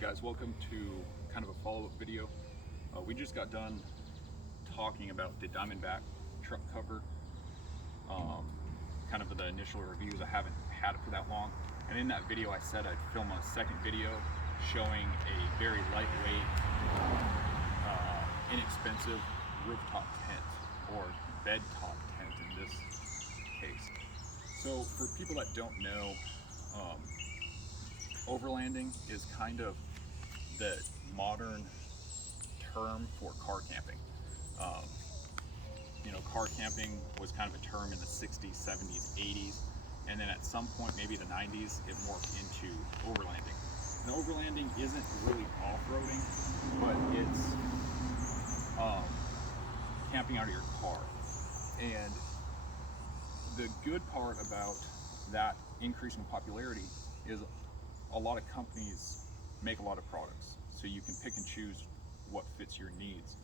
guys, welcome to kind of a follow-up video. We just got done talking about the Diamondback truck cover, kind of the initial reviews. I haven't had it for that long, and in that video I said I'd film a second video showing a very lightweight, inexpensive rooftop tent, or bed top tent in this case. So for people that don't know, overlanding is kind of the modern term for car camping. Car camping was kind of a term in the 60s, 70s, 80s, and then at some point, maybe the 90s, it morphed into overlanding. And overlanding isn't really off-roading, but it's camping out of your car. And the good part about that increase in popularity is a lot of companies make a lot of products, so you can pick and choose what fits your needs.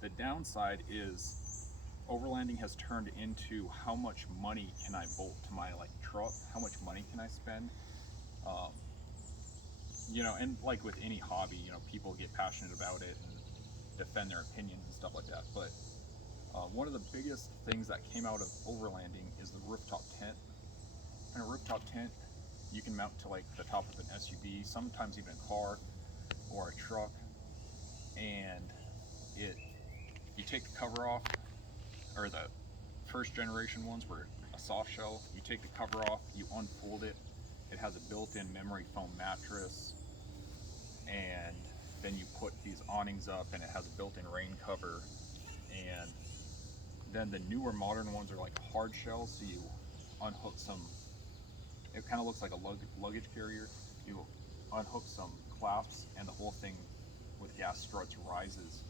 The downside is overlanding has turned into how much money can I bolt to my truck, how much money can I spend. And like with any hobby, people get passionate about it and defend their opinions and stuff like that. But one of the biggest things that came out of overlanding is the rooftop tent. And a rooftop tent you can mount to the top of an SUV, sometimes even a car or a truck, and you take the cover off, or the first generation ones were a soft shell. You take the cover off, you unfold it, it has a built-in memory foam mattress, and then you put these awnings up and it has a built-in rain cover. And then the newer modern ones are like hard shells, so you unhook some, it kind of looks like a luggage carrier. You unhook some clasps and the whole thing with gas struts rises.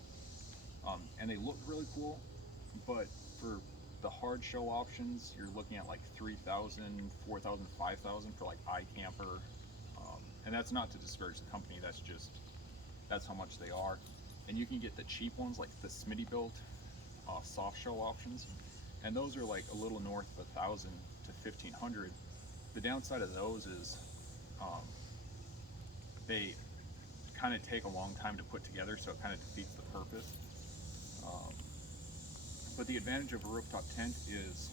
And they look really cool, but for the hard shell options, you're looking at like $3,000, $4,000, $5,000 for iCamper. And that's not to discourage the company, that's how much they are. And you can get the cheap ones, like the Smitty built soft shell options, and those are like a little north of $1,000 to $1,500. The downside of those is they kind of take a long time to put together, so it kind of defeats the purpose. But the advantage of a rooftop tent is,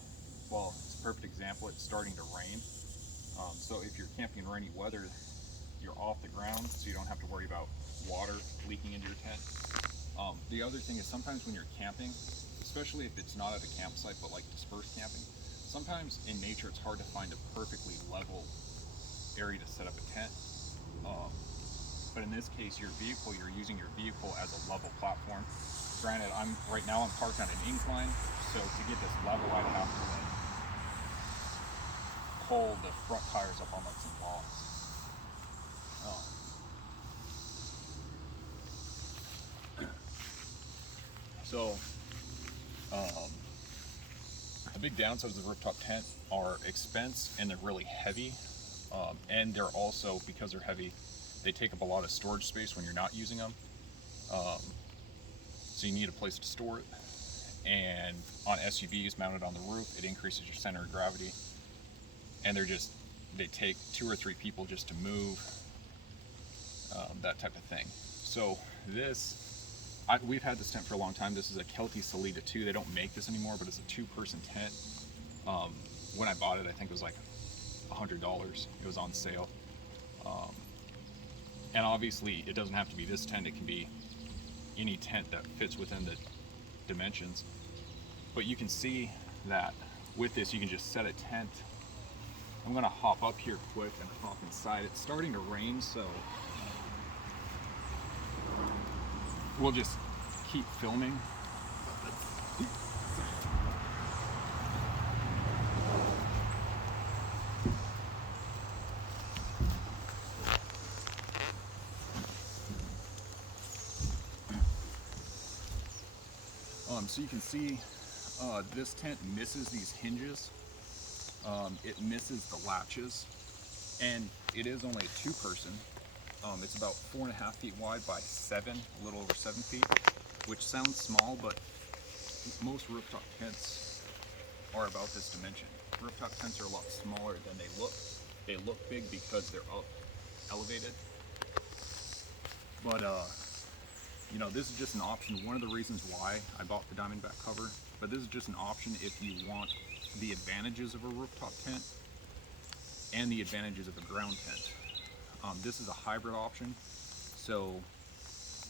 well, it's a perfect example, it's starting to rain. So if you're camping in rainy weather, you're off the ground, so you don't have to worry about water leaking into your tent. The other thing is sometimes when you're camping, especially if it's not at a campsite but like dispersed camping, sometimes in nature it's hard to find a perfectly level area to set up a tent. But in this case, you're using your vehicle as a level platform. Granted, right now I'm parked on an incline, so to get this level I'd have to pull the front tires up on some logs. The big downsides of the rooftop tent are expense, and they're really heavy. And they're also, because they're heavy, they take up a lot of storage space when you're not using them. So you need a place to store it. And on SUVs mounted on the roof, it increases your center of gravity. And they take 2 or 3 people just to move, that type of thing. So we've had this tent for a long time. This is a Kelty Late 2. They don't make this anymore, but it's a 2-person tent. When I bought it, I think it was like $100. It was on sale. And obviously it doesn't have to be this tent, it can be any tent that fits within the dimensions. But you can see that with this you can just set a tent. I'm gonna hop up here quick and hop inside. It's starting to rain, so we'll just keep filming. So you can see this tent misses these hinges. It misses the latches, and it is only a 2-person. It's about 4.5 feet wide by 7, a little over 7 feet, which sounds small, but most rooftop tents are about this dimension. Rooftop tents are a lot smaller than they look. They look big because they're up elevated. But you know, this is just an option. One of the reasons why I bought the Diamondback cover, but this is just an option if you want the advantages of a rooftop tent and the advantages of a ground tent. This is a hybrid option, so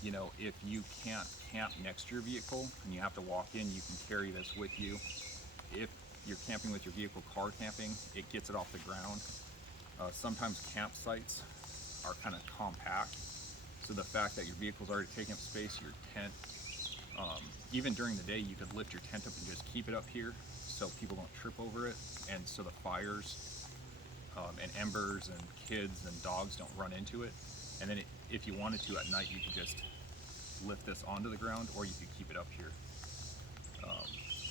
you know, if you can't camp next to your vehicle and you have to walk in, you can carry this with you. If you're camping with your vehicle, car camping, it gets it off the ground. Sometimes campsites are kind of compact, so the fact that your vehicle's already taking up space, your tent, even during the day, you could lift your tent up and just keep it up here so people don't trip over it, and so the fires and embers and kids and dogs don't run into it. And then if you wanted to at night, you could just lift this onto the ground, or you could keep it up here.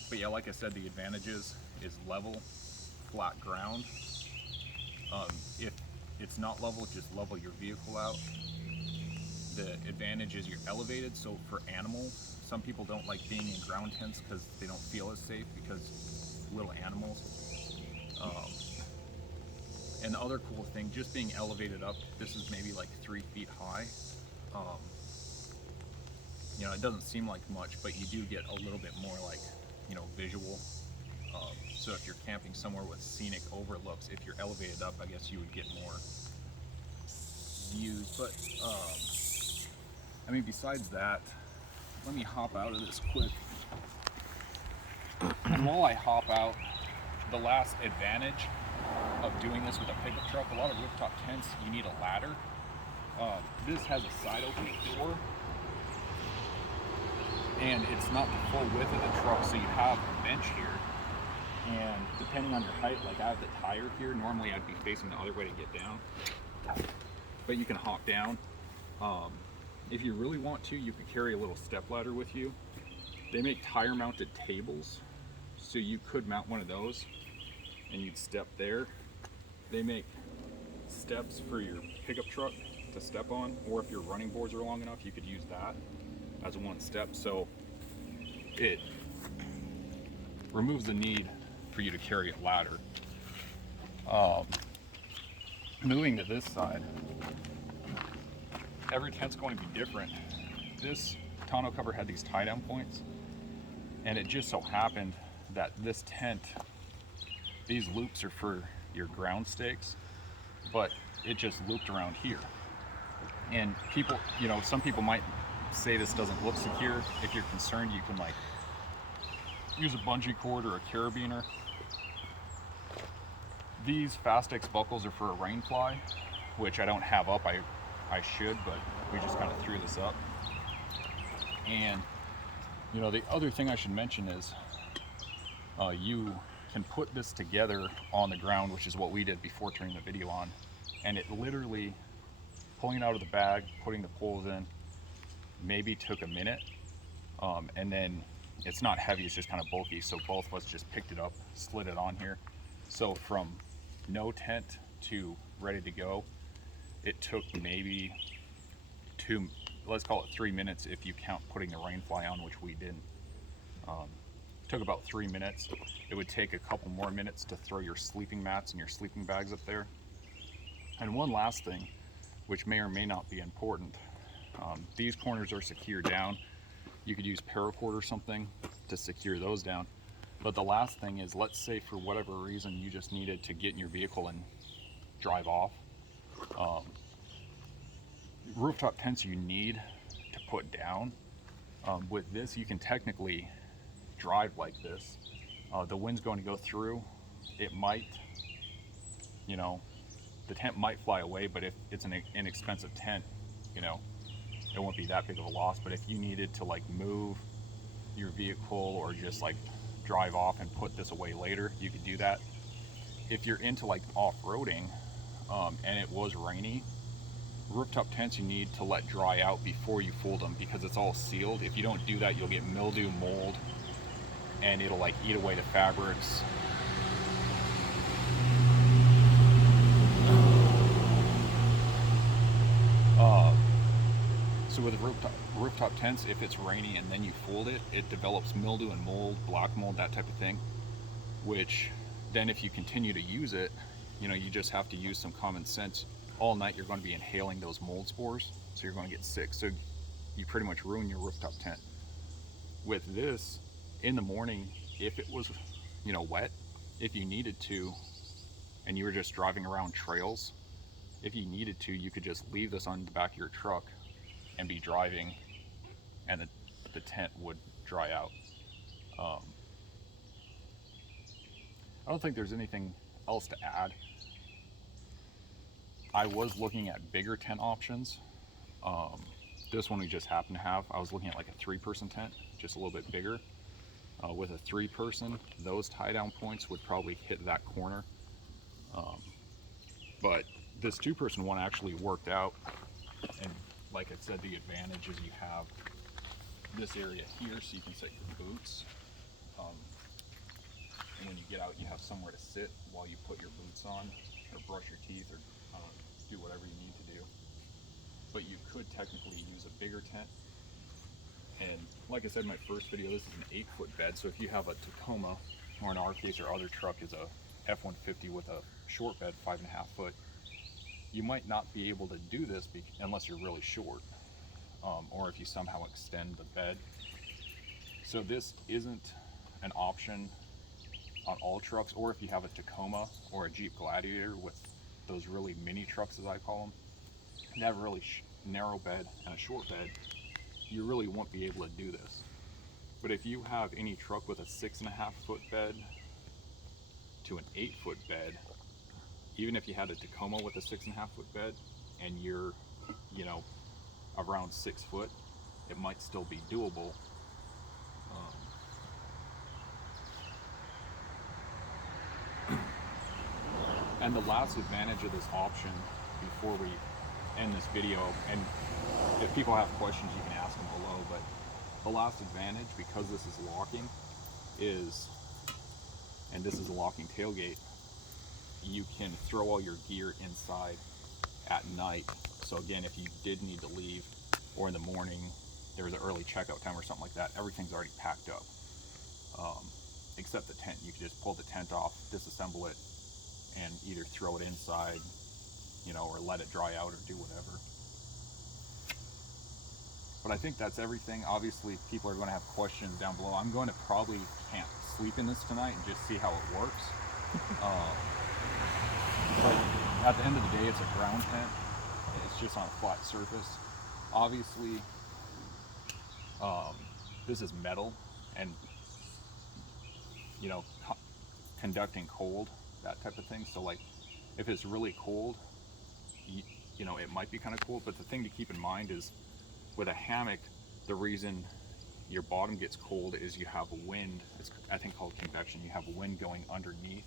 But yeah, like I said, the advantages is level, flat ground. If it's not level, just level your vehicle out. The advantage is you're elevated, so for animals, some people don't like being in ground tents because they don't feel as safe because little animals. And the other cool thing, just being elevated up, this is maybe like 3 feet high. You know, it doesn't seem like much, but you do get a little bit more like, you know, visual. So if you're camping somewhere with scenic overlooks, if you're elevated up, I guess you would get more views. But I mean, besides that, let me hop out of this quick. And while I hop out, the last advantage of doing this with a pickup truck, a lot of rooftop tents, you need a ladder. This has a side opening door, and it's not the full width of the truck, so you have a bench here. And depending on your height, like I have the tire here, normally I'd be facing the other way to get down, but you can hop down. If you really want to, you could carry a little step ladder with you. They make tire mounted tables, so you could mount one of those and you'd step there. They make steps for your pickup truck to step on, or if your running boards are long enough, you could use that as one step. So it removes the need for you to carry a ladder. Moving to this side, every tent's going to be different. This tonneau cover had these tie down points, and it just so happened that this tent, these loops are for your ground stakes, but it just looped around here. And people, you know, some people might say this doesn't look secure. If you're concerned, you can like use a bungee cord or a carabiner. These Fastex buckles are for a rain fly, which I don't have up. I should, but we just kind of threw this up. And you know, the other thing I should mention is you can put this together on the ground, which is what we did before turning the video on. And it literally, pulling it out of the bag, putting the poles in, maybe took a minute. And then it's not heavy, it's just kind of bulky. So both of us just picked it up, slid it on here. So from no tent to ready to go, it took maybe let's call it 3 minutes if you count putting the rain fly on, which we didn't. Took about 3 minutes. It would take a couple more minutes to throw your sleeping mats and your sleeping bags up there. And one last thing, which may or may not be important, these corners are secured down. You could use paracord or something to secure those down. But the last thing is, let's say for whatever reason you just needed to get in your vehicle and drive off. Rooftop tents you need to put down. With this, you can technically drive like this. The wind's going to go through. It might, you know, the tent might fly away, but if it's an inexpensive tent, you know, it won't be that big of a loss. But if you needed to like move your vehicle or just like drive off and put this away later, you could do that. If you're into like off-roading and it was rainy, rooftop tents you need to let dry out before you fold them, because it's all sealed. If you don't do that, you'll get mildew, mold, and it'll like eat away the fabrics. So with rooftop tents, if it's rainy and then you fold it, it develops mildew and mold, black mold, that type of thing, which then if you continue to use it, you know, you just have to use some common sense. all night you're going to be inhaling those mold spores, so you're going to get sick. So you pretty much ruin your rooftop tent. With this, in the morning, if it was, you know, wet, if you needed to, and you were just driving around trails, if you needed to, you could just leave this on the back of your truck and be driving, and the tent would dry out. I don't think there's anything else to add. I was looking at bigger tent options. This one we just happened to have. I was looking at like a 3-person tent, just a little bit bigger. With a 3-person, those tie down points would probably hit that corner. But this 2-person one actually worked out. And like I said, the advantage is you have this area here so you can set your boots. And when you get out, you have somewhere to sit while you put your boots on, or brush your teeth, or do whatever you need to do. But you could technically use a bigger tent. And like I said in my first video, this is an 8-foot bed. So if you have a Tacoma, or in our case, our other truck is a F-150 with a short bed, 5.5 foot, you might not be able to do this unless you're really short, or if you somehow extend the bed. So this isn't an option on all trucks, or if you have a Tacoma or a Jeep Gladiator with those really mini trucks, as I call them, and have a really narrow bed and a short bed, you really won't be able to do this. But if you have any truck with a 6.5 foot bed to an 8-foot bed, even if you had a Tacoma with a 6.5 foot bed and you're, you know, around 6 foot, it might still be doable. And the last advantage of this option, before we end this video, and if people have questions, you can ask them below, but the last advantage, because this is locking, is, and this is a locking tailgate, you can throw all your gear inside at night. So again, if you did need to leave, or in the morning, there's an early checkout time or something like that, everything's already packed up. Except the tent. You can just pull the tent off, disassemble it, and either throw it inside, you know, or let it dry out, or do whatever. But I think that's everything. Obviously, people are going to have questions down below. I'm going to probably can't sleep in this tonight and just see how it works. But at the end of the day, it's a ground tent. It's just on a flat surface. Obviously, this is metal, and you know, conducting cold, that type of thing. So like, if it's really cold, you know, it might be kind of cold. But the thing to keep in mind is, with a hammock, the reason your bottom gets cold is you have a wind. It's, I think, called convection. You have a wind going underneath.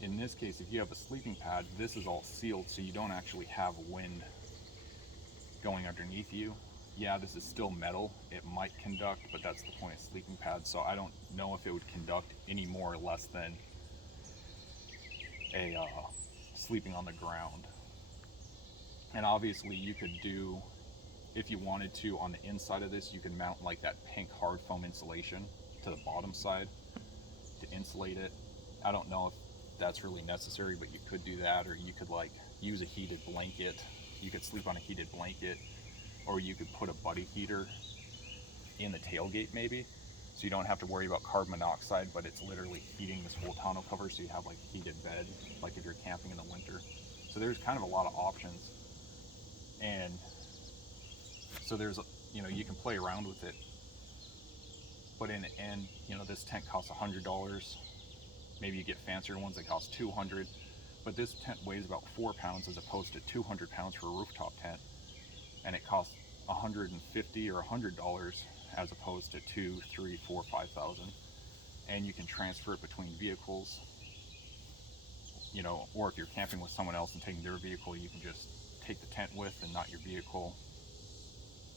In this case, if you have a sleeping pad, this is all sealed, so you don't actually have wind going underneath you. Yeah, this is still metal. It might conduct, but that's the point of sleeping pads. So I don't know if it would conduct any more or less than a sleeping on the ground. And obviously you could do, if you wanted to, on the inside of this, you can mount like that pink hard foam insulation to the bottom side to insulate it. I don't know if that's really necessary, but you could do that, or you could like use a heated blanket. You could sleep on a heated blanket, or you could put a buddy heater in the tailgate maybe, so you don't have to worry about carbon monoxide, but it's literally heating this whole tonneau cover, so you have like a heated bed, like if you're camping in the winter. So there's kind of a lot of options, and so there's, you know, you can play around with it. But in the end, you know, this tent costs $100. Maybe you get fancier ones that cost $200, but this tent weighs about 4 pounds as opposed to 200 pounds for a rooftop tent, and it costs $150 or $100 as opposed to 2, 3, 4, 5,000. And you can transfer it between vehicles, you know, or if you're camping with someone else and taking their vehicle, you can just take the tent with and not your vehicle.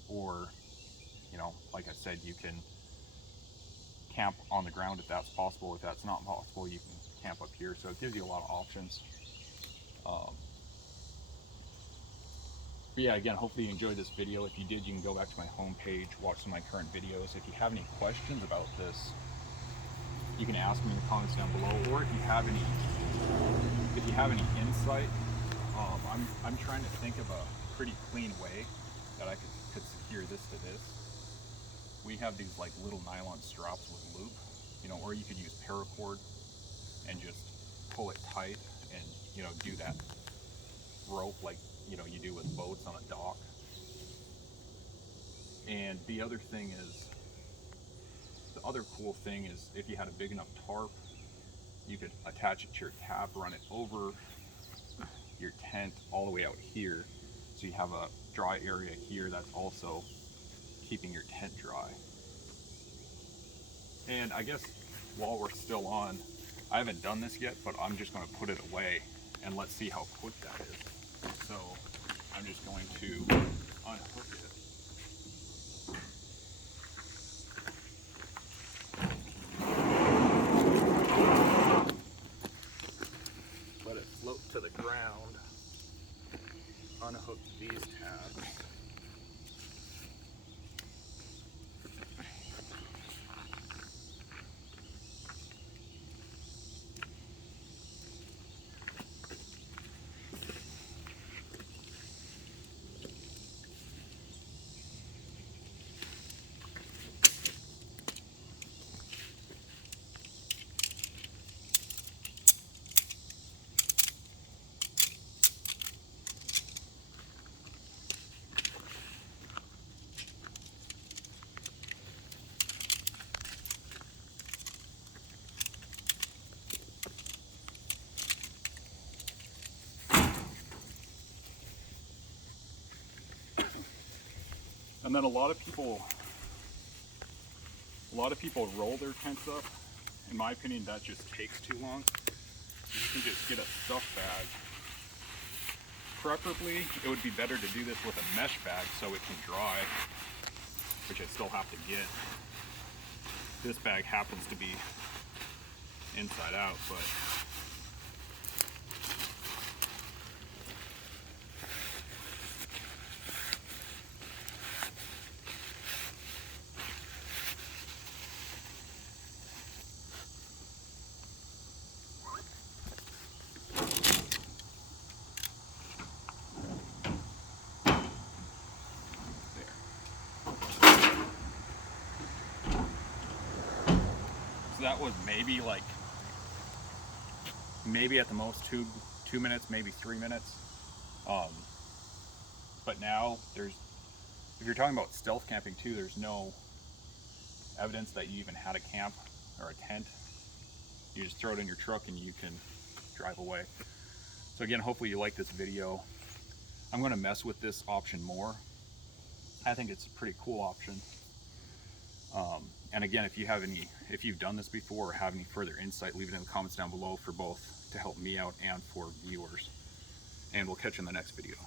Or, you know, like I said, you can camp on the ground if that's possible. If that's not possible, you can camp up here. So it gives you a lot of options. But yeah, again, hopefully you enjoyed this video. If you did, you can go back to my homepage, watch some of my current videos. If you have any questions about this, you can ask me in the comments down below. Or if you have any insight, I'm trying to think of a pretty clean way that I could secure this to this. We have these like little nylon straps with loop, you know, or you could use paracord and just pull it tight and, you know, do that rope like, you know, you do with boats on a dock. And the other thing is, the other cool thing is if you had a big enough tarp, you could attach it to your tap, run it over your tent all the way out here. So you have a dry area here that's also keeping your tent dry. And I guess while we're still on, I haven't done this yet, but I'm just going to put it away and let's see how quick that is. So I'm just going to unhook it. Let it float to the ground. Unhook these tabs. And then a lot of people roll their tents up. In my opinion, that just takes too long. You can just get a stuff bag. Preferably, it would be better to do this with a mesh bag so it can dry, which I still have to get. This bag happens to be inside out, but that was maybe at the most two minutes, maybe 3 minutes. But now if you're talking about stealth camping too, there's no evidence that you even had a camp or a tent. You just throw it in your truck and you can drive away. So again, hopefully you like this video. I'm going to mess with this option more. I think it's a pretty cool option. And again, if you've done this before or have any further insight, leave it in the comments down below for both to help me out and for viewers. And we'll catch you in the next video.